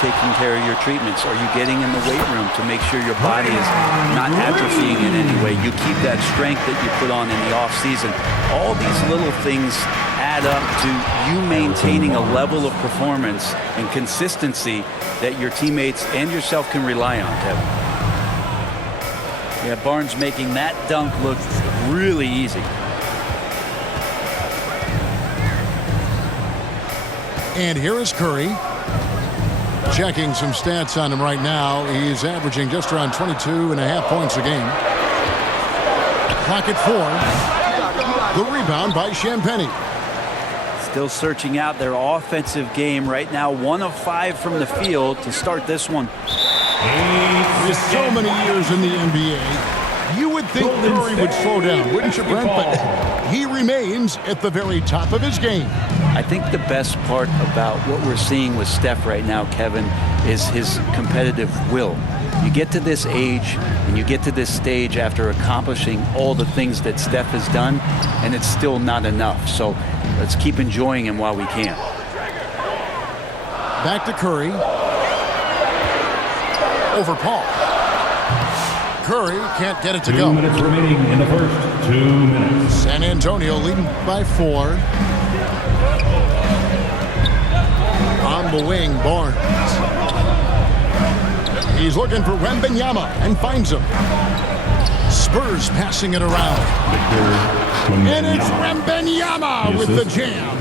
taking care of your treatments? Are you getting in the weight room to make sure your body is not atrophying in any way? You keep that strength that you put on in the off season. All these little things add up to you maintaining a level of performance and consistency that your teammates and yourself can rely on, Kevin. Yeah, Barnes making that dunk look really easy. And here is Curry. Checking some stats on him right now. He's averaging just around 22.5 points a game. Clock at 4. The rebound by Champagnie. Still searching out their offensive game right now. 1 of 5 from the field to start this one. With so many years in the NBA, you would think Curry would slow down, wouldn't you, Brent? But he remains at the very top of his game. I think the best part about what we're seeing with Steph right now, Kevin, is his competitive will. You get to this age and you get to this stage after accomplishing all the things that Steph has done, and it's still not enough. So let's keep enjoying him while we can. Back to Curry. Over Paul. Curry can't get it to go. 2 minutes remaining in the first 2 minutes. San Antonio leading by 4. On the wing, Barnes. He's looking for Wembanyama and finds him. Spurs passing it around. And it's Wembanyama with the jam.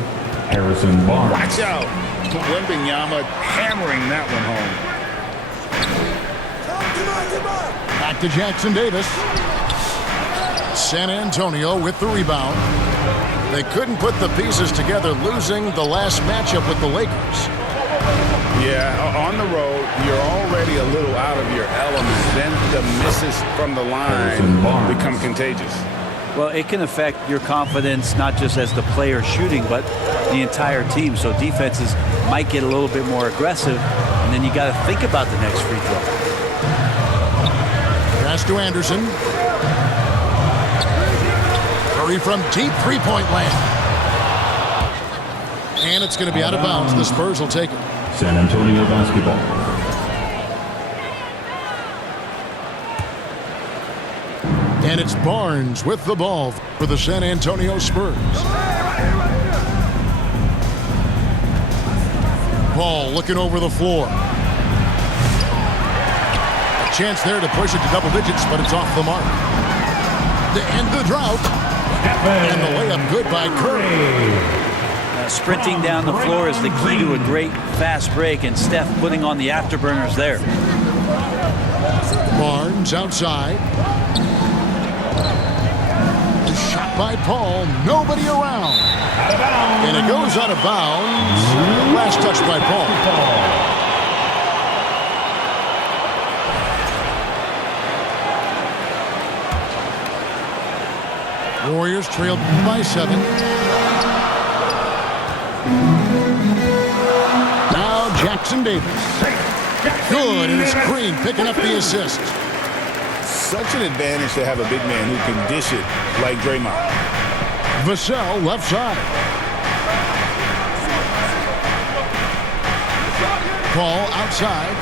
Harrison Barnes. Watch out. Wembanyama hammering that one home. Back to Jackson Davis. San Antonio with the rebound. They couldn't put the pieces together, losing the last matchup with the Lakers. Yeah, on the road, you're already a little out of your element. Then the misses from the line become contagious. Well, it can affect your confidence, not just as the player shooting, but the entire team. So defenses might get a little bit more aggressive, and then you got to think about the next free throw. Pass to Anderson. Curry from deep three-point land. And it's going to be out of bounds. The Spurs will take it. San Antonio basketball. And it's Barnes with the ball for the San Antonio Spurs. Paul looking over the floor. A chance there to push it to double digits, but it's off the mark. To end the drought. And the layup good by Curry. Sprinting down the floor is the key to a great fast break, and Steph putting on the afterburners there. Barnes outside. Shot by Paul. Nobody around. And it goes out of bounds. Last touch by Paul. Warriors trailed by 7. Now Jackson Davis. Good, and it's Green picking up the assist. Such an advantage to have a big man who can dish it like Draymond. Vassell left side. Paul outside.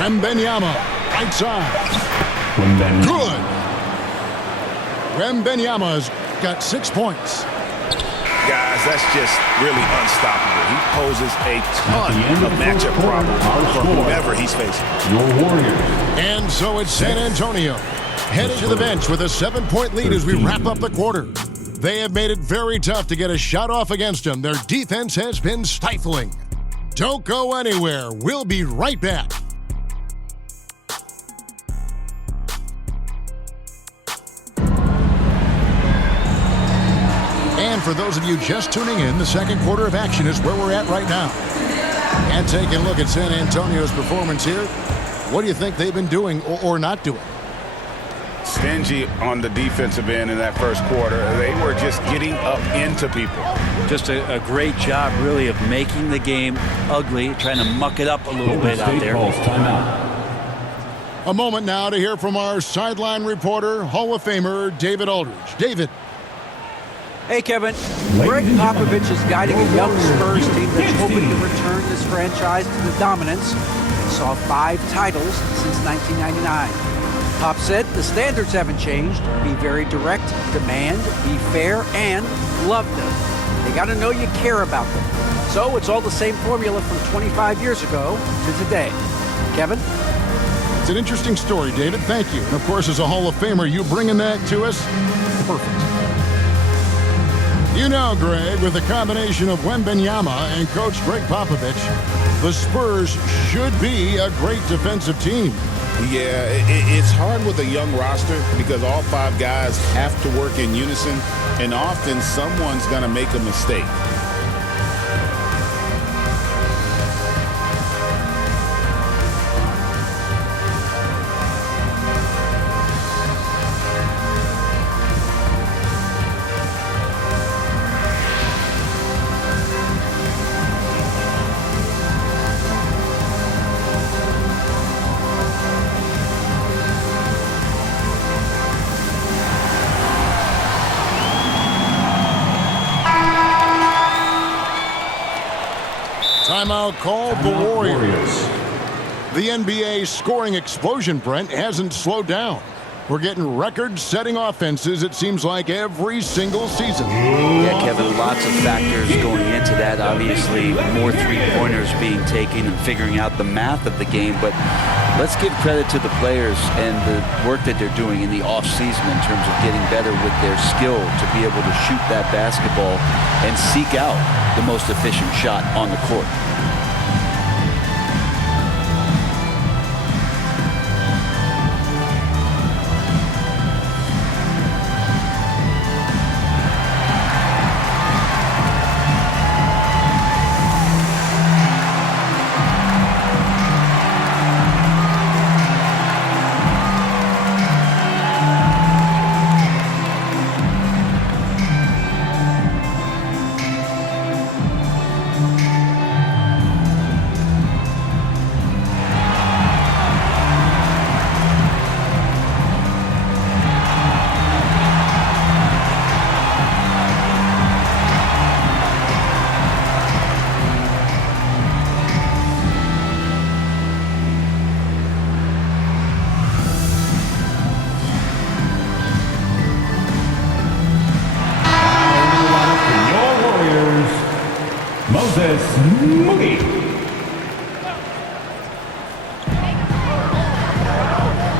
Wembanyama right side. Good. Wembanyama's got 6 points. Guys, that's just really unstoppable. He poses a ton of matchup problems for whoever he's facing. Your Warriors. And so it's San Antonio heading to the bench with a 7-point lead as we wrap up the quarter. They have made it very tough to get a shot off against them. Their defense has been stifling. Don't go anywhere. We'll be right back. And for those of you just tuning in, the second quarter of action is where we're at right now. And taking a look at San Antonio's performance here, what do you think they've been doing or not doing? Stingy on the defensive end in that first quarter. They were just getting up into people. Just a great job, really, of making the game ugly, trying to muck it up a little bit out there. A moment now to hear from our sideline reporter, Hall of Famer David Aldridge. David. Hey, Kevin. Greg Popovich is guiding a young Spurs team that's hoping to return this franchise to the dominance. They saw 5 titles since 1999. Pop said the standards haven't changed. Be very direct, demand, be fair, and love them. They got to know you care about them. So it's all the same formula from 25 years ago to today. Kevin? It's an interesting story, David. Thank you. And of course, as a Hall of Famer, you bringing that to us? Perfect. You know, Greg, with the combination of Wembanyama and Coach Greg Popovich, the Spurs should be a great defensive team. Yeah, it's hard with a young roster because all 5 guys have to work in unison, and often someone's going to make a mistake. Timeout called the Warriors. The NBA scoring explosion, Brent, hasn't slowed down. We're getting record-setting offenses, it seems like, every single season. Yeah, Kevin, lots of factors going into that. Obviously, more three-pointers being taken and figuring out the math of the game. But let's give credit to the players and the work that they're doing in the off-season in terms of getting better with their skill to be able to shoot that basketball and seek out the most efficient shot on the court.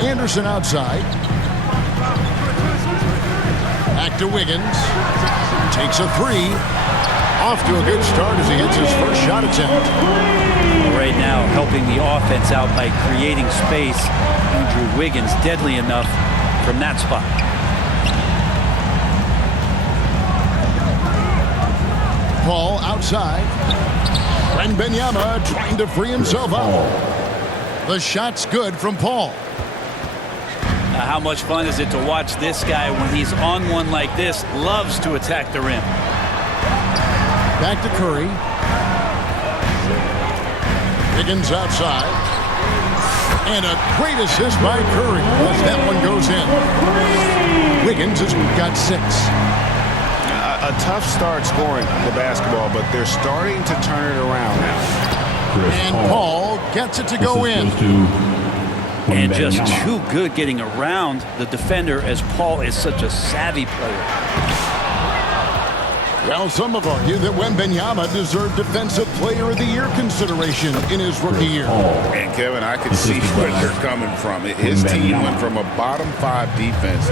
Anderson outside. Back to Wiggins. Takes a 3. Off to a good start as he hits his first shot attempt. Right now, helping the offense out by creating space. Andrew Wiggins, deadly enough from that spot. Paul outside. Wembanyama trying to free himself out. The shot's good from Paul. How much fun is it to watch this guy when he's on one like this? Loves to attack the rim. Back to Curry. Wiggins outside. And a great assist by Curry as that one goes in. Wiggins has got 6. A tough start scoring the basketball, but they're starting to turn it around now. And Paul gets it to go in. And just too good getting around the defender as Paul is such a savvy player. Well, some have argued that Wembanyama deserved Defensive Player of the Year consideration in his rookie year. And Kevin, I can see where they're coming from. His team went from a bottom 5 defense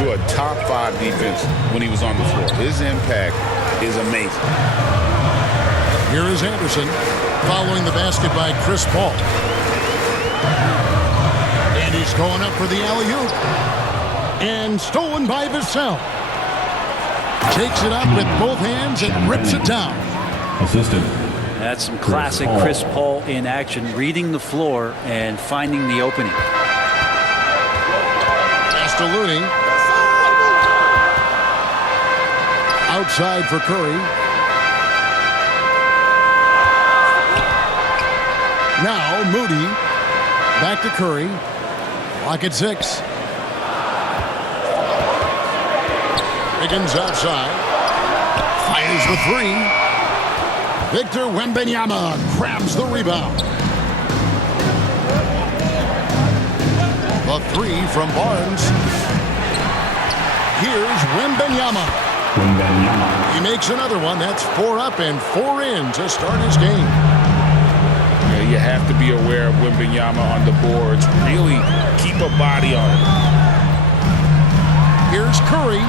to a top 5 defense when he was on the floor. His impact is amazing. Here is Anderson following the basket by Chris Paul. And he's going up for the alley-oop. And stolen by Vassell. Takes it up with both hands and rips it down. Assistant. That's some classic Chris Paul in action, reading the floor and finding the opening. Castelluni. Outside for Curry. Now Moody. Back to Curry. Lock at 6. Wiggins outside. Fires the three. Victor Wembanyama grabs the rebound. The three from Barnes. Here's Wembanyama. He makes another one. That's 4 up and 4 in to start his game. Yeah, you have to be aware of Wembanyama on the boards. Really keep a body on it. Here's Curry.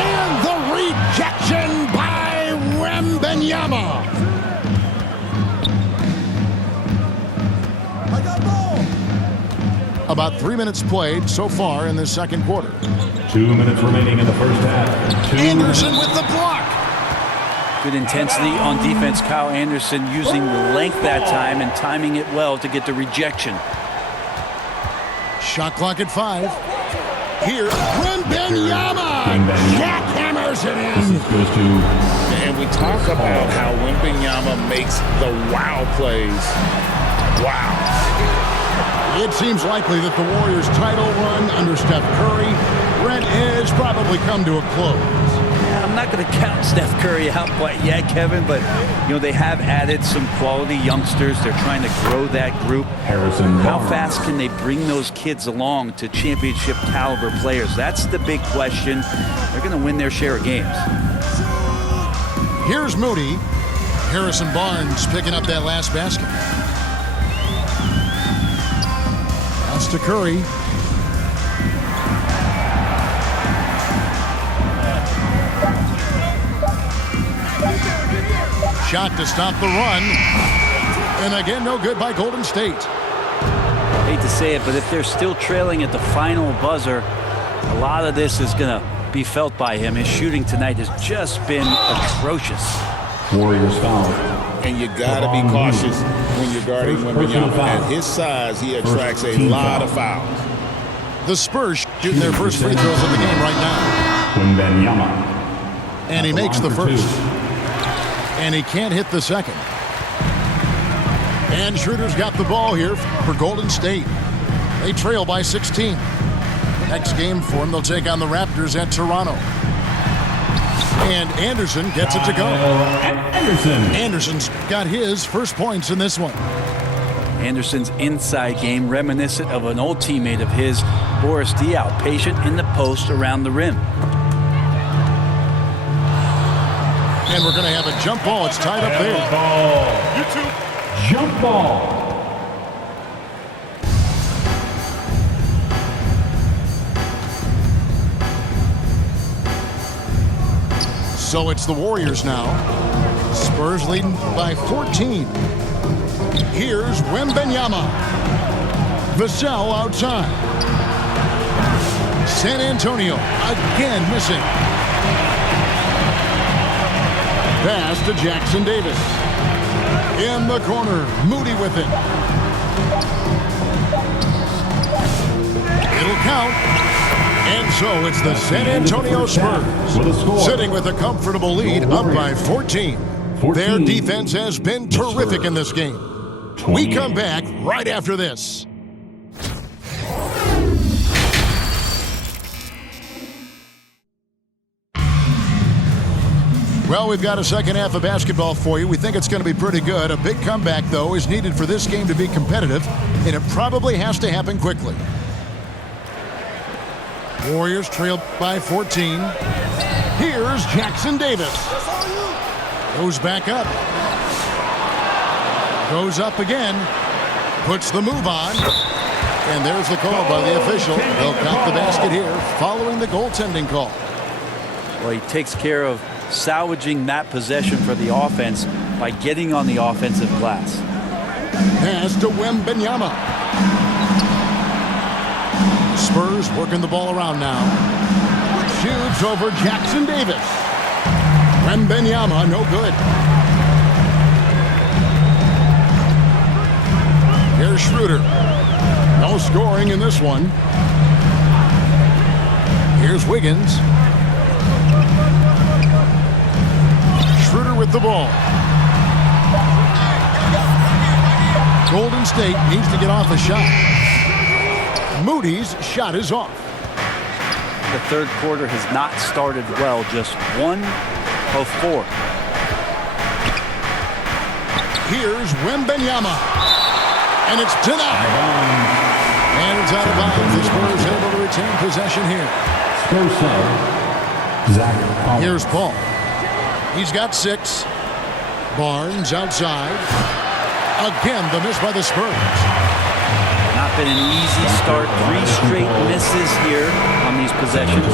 And the rejection by Wembanyama. About 3 minutes played so far in the second quarter. 2 minutes remaining in the first half. Anderson with the block. Good intensity on defense. Kyle Anderson using the length that time and timing it well to get the rejection. Shot clock at 5. Here, Wembanyama jackhammers it in. This goes to And we talk about how Wembanyama makes the wow plays. Wow. It seems likely that the Warriors' title run under Steph Curry, Brent, has probably come to a close. I'm not going to count Steph Curry out quite yet, Kevin, but they have added some quality youngsters. They're trying to grow that group. Harrison How Barnes. fast can they bring those kids along to championship caliber players? That's the big question. They're going to win their share of games. Here's Moody. Harrison Barnes picking up that last basket. Pass to Curry. Shot to stop the run. And again, no good by Golden State. Hate to say it, but if they're still trailing at the final buzzer, a lot of this is going to be felt by him. His shooting tonight has just been atrocious. Warriors foul. And you got to be cautious when you're guarding Wembanyama. At his size, he attracts a lot of fouls. The Spurs shooting their first free throws of the game right now. Wembanyama. And he makes the first. And he can't hit the second. And Schroeder's got the ball here for Golden State. They trail by 16. Next game for them, they'll take on the Raptors at Toronto. And Anderson gets it to go. Anderson's got his first points in this one. Anderson's inside game reminiscent of an old teammate of his, Boris Diaw, patient in the post around the rim. And we're going to have a jump ball. It's tied up there. Jump ball. So it's the Warriors now. Spurs leading by 14. Here's Wembanyama. Vassell outside. San Antonio again missing. Pass to Jackson Davis. In the corner, Moody with it. It'll count. And so it's the San Antonio Spurs sitting with a comfortable lead up by 14. Their defense has been terrific in this game. We come back right after this. Well, we've got a second half of basketball for you. We think it's going to be pretty good. A big comeback, though, is needed for this game to be competitive, and it probably has to happen quickly. Warriors trail by 14. Here's Jackson Davis. Goes back up. Goes up again. Puts the move on. And there's the call by the official. They'll count the basket here following the goaltending call. Well, he takes care of salvaging that possession for the offense by getting on the offensive glass. Pass to Wembanyama. Spurs working the ball around now. Shoots over Jackson Davis. Wembanyama, no good. Here's Schroeder. No scoring in this one. Here's Wiggins. Schroeder with the ball. Golden State needs to get off a shot. Moody's shot is off. The third quarter has not started well. Just one of 4. Here's Wembanyama. And it's denied. And it's out of bounds. The Spurs able to retain possession here. Spurs sub, Zach Collins. Here's Paul. He's got 6. Barnes outside. Again, the miss by the Spurs. Not been an easy start. 3 straight misses here on these possessions.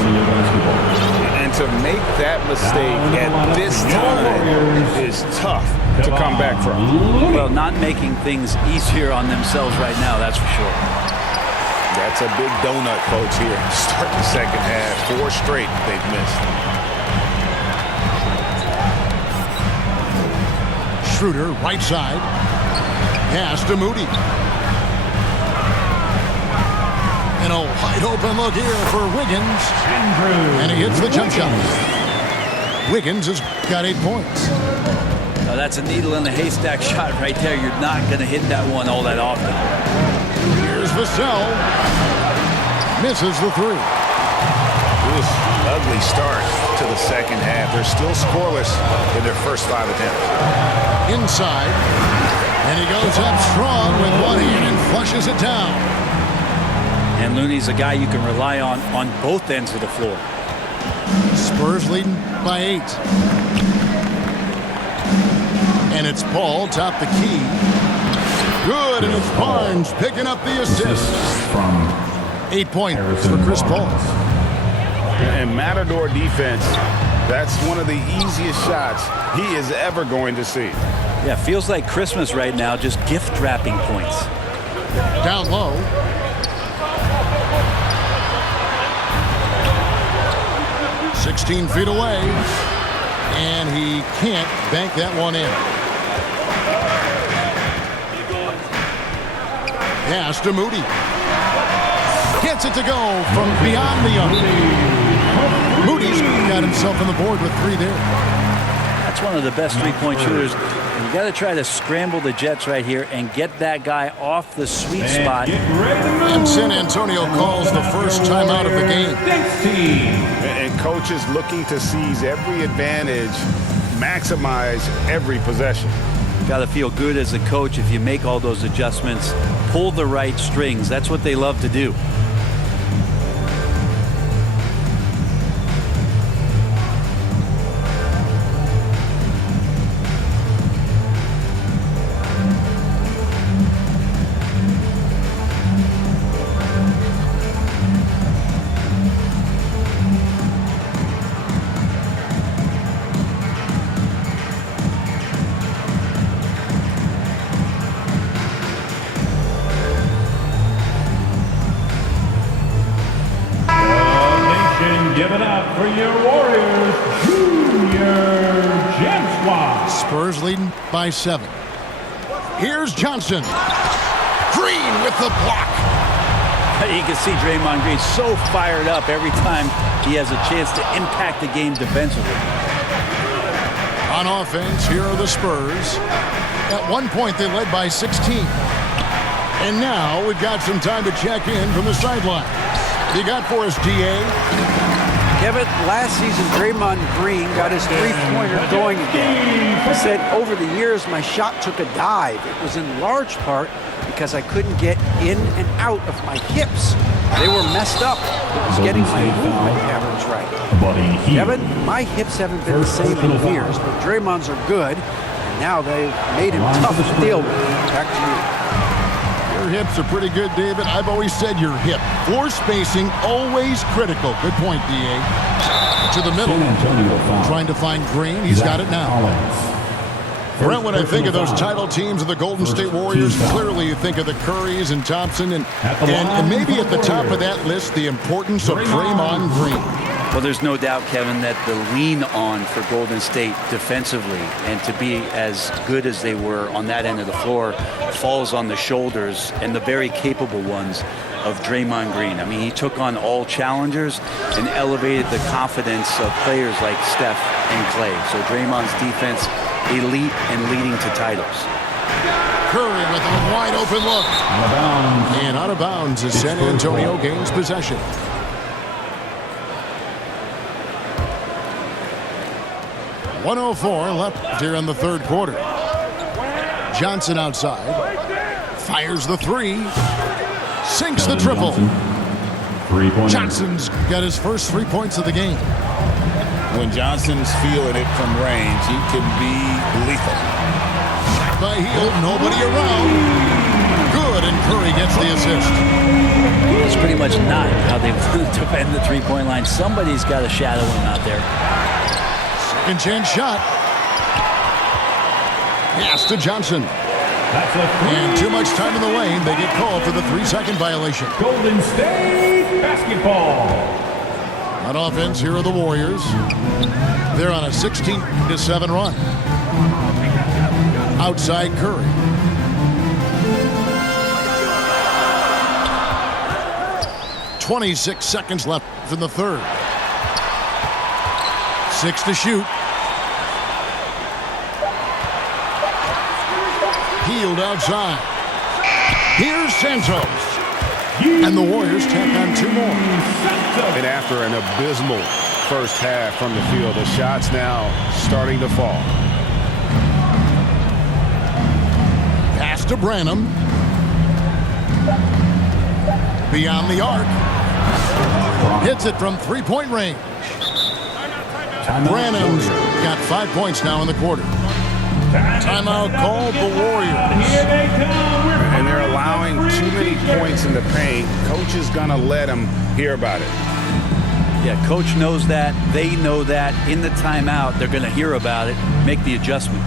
And to make that mistake at this time is tough to come back from. Well, not making things easier on themselves right now, that's for sure. That's a big donut, folks, here. Start the second half. 4 straight they've missed. Schroeder, right side. Pass to Moody. And a wide open look here for Wiggins. And he hits the jump shot. Wiggins has got 8 points. Now that's a needle in the haystack shot right there. You're not going to hit that one all that often. Here's Vassell. Misses the 3. Oof, ugly start to the second half. They're still scoreless in their first 5 attempts. Inside. And he goes up strong with one hand and flushes it down. And Looney's a guy you can rely on both ends of the floor. Spurs leading by 8. And it's Paul, top the key. Good, and it's Barnes picking up the assist. From 8 points for Chris Paul. And Matador defense, that's one of the easiest shots he is ever going to see. Yeah, feels like Christmas right now, just gift wrapping points. Down low. "16 feet away. And he can't bank that one in. Pass to Moody. Gets it to go from beyond the arc. Moody's got himself on the board with 3 there. That's one of the best three-point shooters. You got to try to scramble the Jets right here and get that guy off the sweet spot. And San Antonio calls the first timeout of the game. And coaches looking to seize every advantage, maximize every possession. Got to feel good as a coach if you make all those adjustments, pull the right strings. That's what they love to do. Give it up for your Warriors, Junior James. Spurs leading by 7. Here's Johnson. Green with the block. You can see Draymond Green so fired up every time he has a chance to impact the game defensively. On offense, here are the Spurs. At one point, they led by 16. And now we've got some time to check in from the sideline. You got for us, D.A.? Kevin, last season, Draymond Green got his three-pointer going again. He said, over the years, my shot took a dive. It was in large part because I couldn't get in and out of my hips. They were messed up. It was getting my movement patterns right. Kevin, my hips haven't been the same in years, but Draymond's are good. And now they've made him tough to deal with. Back to you. Your hips are pretty good, David. I've always said your hip. Floor spacing, always critical. Good point, D.A. To the middle. Trying to find Green. He's got it now. Brent, when I think of those title teams of the Golden State Warriors, clearly you think of the Currys and Thompson, and maybe at the top of that list, the importance of Draymond Green. Well, there's no doubt, Kevin, that the lean on for Golden State defensively and to be as good as they were on that end of the floor falls on the shoulders, and the very capable ones, of Draymond Green. I mean, he took on all challengers and elevated the confidence of players like Steph and Clay. So Draymond's defense, elite and leading to titles. Curry with a wide open look. And out of bounds as San Antonio gains possession. 1:04 left here in the third quarter. Johnson outside. Fires the three. Sinks the triple. 3-pointer. Johnson's got his first 3 points of the game. When Johnson's feeling it from range, he can be lethal. By Hield, nobody around. Good, and Curry gets the assist. It's pretty much not how they defend the three-point line. Somebody's got to shadow him out there. Second chance shot. Pass to Johnson. That's a three. And too much time in the lane. They get called for the 3-second violation. Golden State basketball. On offense, here are the Warriors. They're on a 16-7 run. Outside Curry. "26 seconds left in the third. 6 to shoot. Hield outside. Here's Santos. And the Warriors tack on 2 more. And after an abysmal first half from the field, the shots now starting to fall. Pass to Branham. Beyond the arc. Hits it from 3-point range. Branham's got 5 points now in the quarter. Timeout called the Warriors. Here they come. And they're allowing too many points in the paint. Coach is going to let them hear about it. Yeah, coach knows that. They know that. In the timeout, they're going to hear about it, make the adjustment.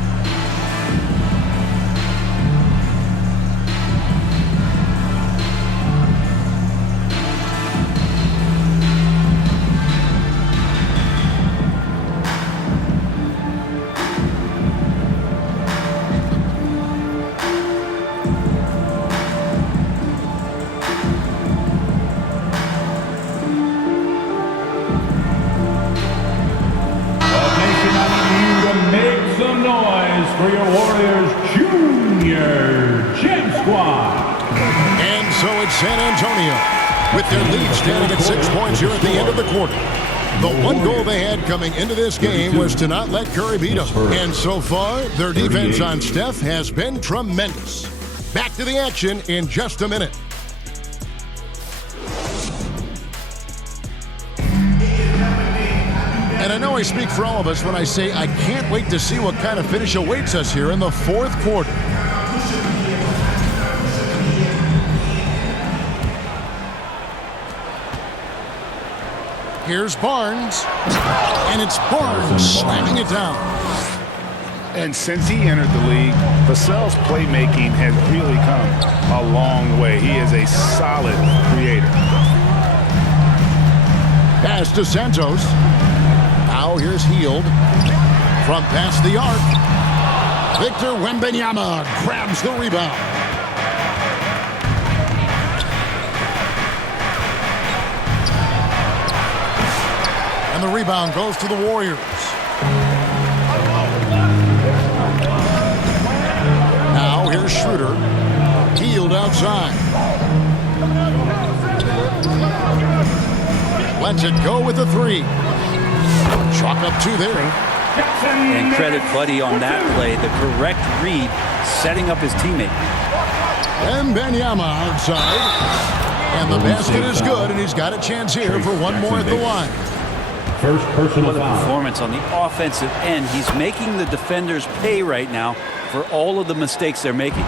For your Warriors Junior Gem Squad. And so it's San Antonio with their lead standing at 6 points here at the end of the quarter. The one goal they had coming into this game was to not let Curry beat them. And so far, their defense on Steph has been tremendous. Back to the action in just a minute. And I know I speak for all of us when I say I can't wait to see what kind of finish awaits us here in the fourth quarter. Here's Barnes. And it's Barnes slamming it down. And since he entered the league, Vassell's playmaking has really come a long way. He is a solid creator. Pass to Santos. Now here's Hield from past the arc. Victor Wembanyama grabs the rebound. And the rebound goes to the Warriors. Now here's Schroeder. Hield outside. Lets it go with the 3. Chalk up 2 there. And credit Buddy on that play. The correct read, setting up his teammate. And Wembanyama outside. And the basket is good, and he's got a chance here for one more at the line. First personal What a foul. performance on the offensive end. He's making the defenders pay right now for all of the mistakes they're making.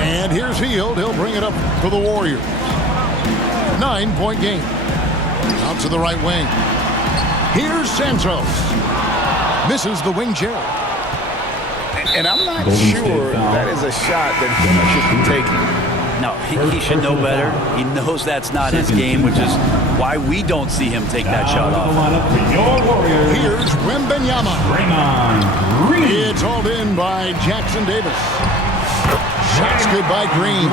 And here's Hield. He'll bring it up for the Warriors. 9-point game. Out to the right wing. Here's Santos. Misses the wing chair. And I'm not sure that is a shot that he should be taking. No, he should know better. He knows that's not his game, which is why we don't see him take that shot Now to the off. lineup for your Warriors. Here's Wembanyama. Raymond Green. It's hauled in by Jackson Davis. Shots good by Green.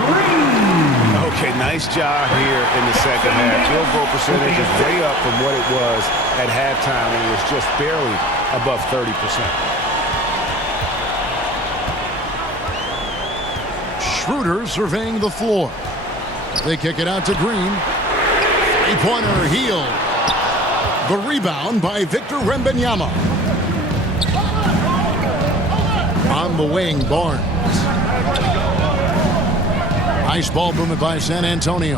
Okay, nice job here in the second half. Field goal percentage is way up from what it was at halftime, and it was just barely above 30%. Schroeder surveying the floor. They kick it out to Green. Three-pointer Hield. The rebound by Victor Wembanyama. on the wing, Barnes. Nice ball movement by San Antonio.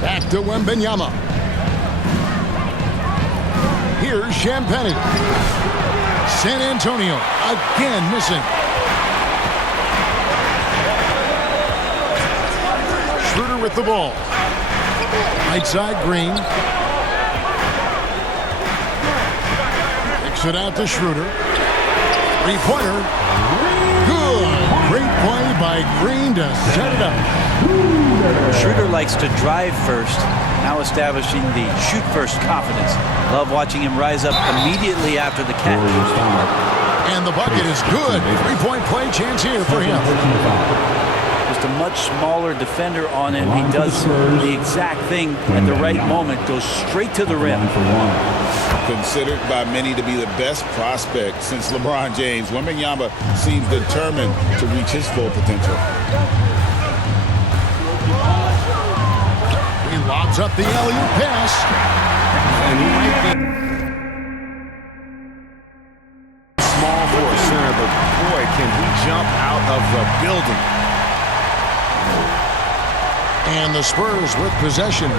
Back to Wembanyama. Here's Champagnie. San Antonio again missing. Schroeder with the ball. Right side, Green. Kicks it out to Schroeder. Three-pointer. Good. Great play by Green to set it up. Schroeder likes to drive first, now establishing the shoot-first confidence. Love watching him rise up immediately after the catch. And the bucket is good. Three-point play chance here for him. Just a much smaller defender on him. He does the exact thing at the right moment, goes straight to the rim. Considered by many to be the best prospect since LeBron James, Wembanyama seems determined to reach his full potential. He lobs up the alley-oop pass. Small for a center, but boy, can he jump out of the building. And the Spurs with possession.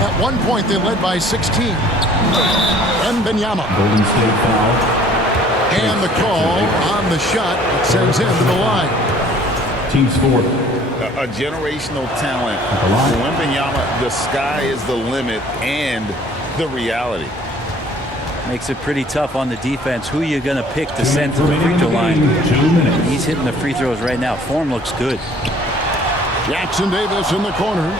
At one point, they led by 16. Wembanyama. Golden State foul. And the call on the shot that sends him to the line. Team score. A generational talent. Wembanyama, the sky is the limit and the reality. Makes it pretty tough on the defense. Who are you going to pick to send to the free throw line? He's hitting the free throws right now. Form looks good. Jackson Davis in the corner.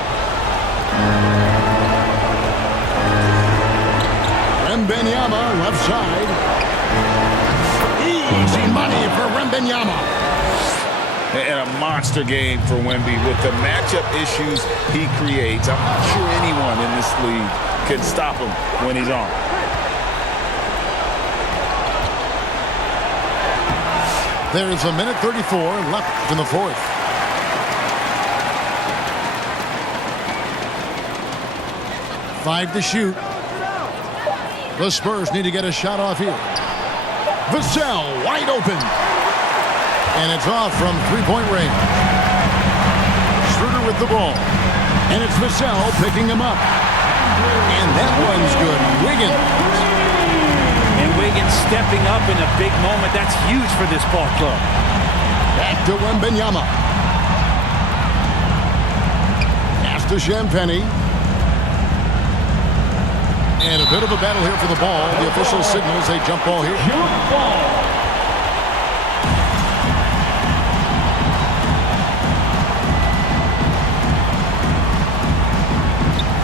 Wembanyama left side. Easy money for Wembanyama. And a monster game for Wemby with the matchup issues he creates. I'm not sure anyone in this league can stop him when he's on. There is a minute 34 left in the fourth. Five to shoot. The Spurs need to get a shot off here. Vassell wide open. And it's off from three-point range. Schroeder with the ball. And it's Vassell picking him up. And that one's good. Wiggins. And Wiggins stepping up in a big moment. That's huge for this ball club. Back to Wembanyama. Pass to Champagnie. And a bit of a battle here for the ball. The official signals a jump ball here. Jump ball.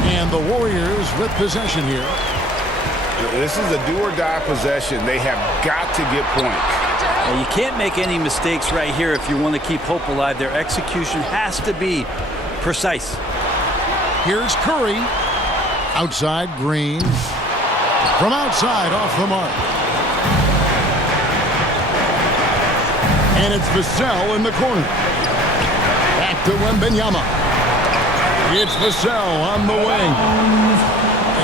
And the Warriors with possession here. This is a do-or-die possession. They have got to get points. Well, you can't make any mistakes right here if you want to keep hope alive. Their execution has to be precise. Here's Curry. Outside, Green. From outside, off the mark. And it's Vassell in the corner. Back to Wembanyama. It's Vassell on the wing.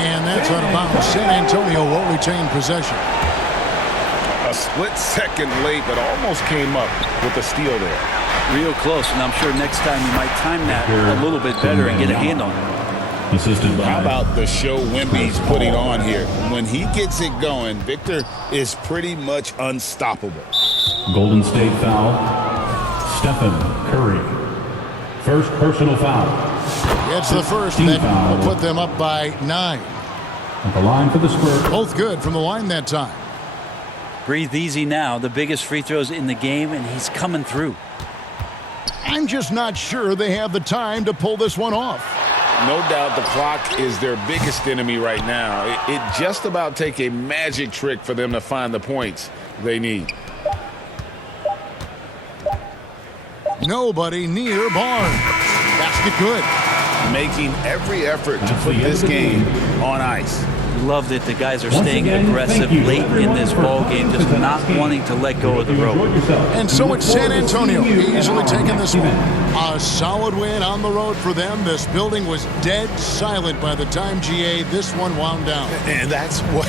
And that's out of bounds. San Antonio will retain possession. A split second late, but almost came up with a steal there. Real close, and I'm sure next time you might time that a little bit better and get a hand on it. Assisted by. How about the show Wemby's putting on here? When he gets it going, Victor is pretty much unstoppable. Golden State foul. Stephen Curry. First personal foul. It's the first that will put them up by 9. At the line for the Spurs. Both good from the line that time. Breathe easy now. The biggest free throws in the game, and he's coming through. I'm just not sure they have the time to pull this one off. No doubt the clock is their biggest enemy right now. It just about take a magic trick for them to find the points they need. Nobody near Barnes. Basket good. Making every effort to put this game on ice. Love that the guys are staying aggressive late in this ball game, just not wanting to let go of the rope. And so it's San Antonio easily taking this one. A solid win on the road for them. This building was dead silent by the time, GA, this one wound down. And that's what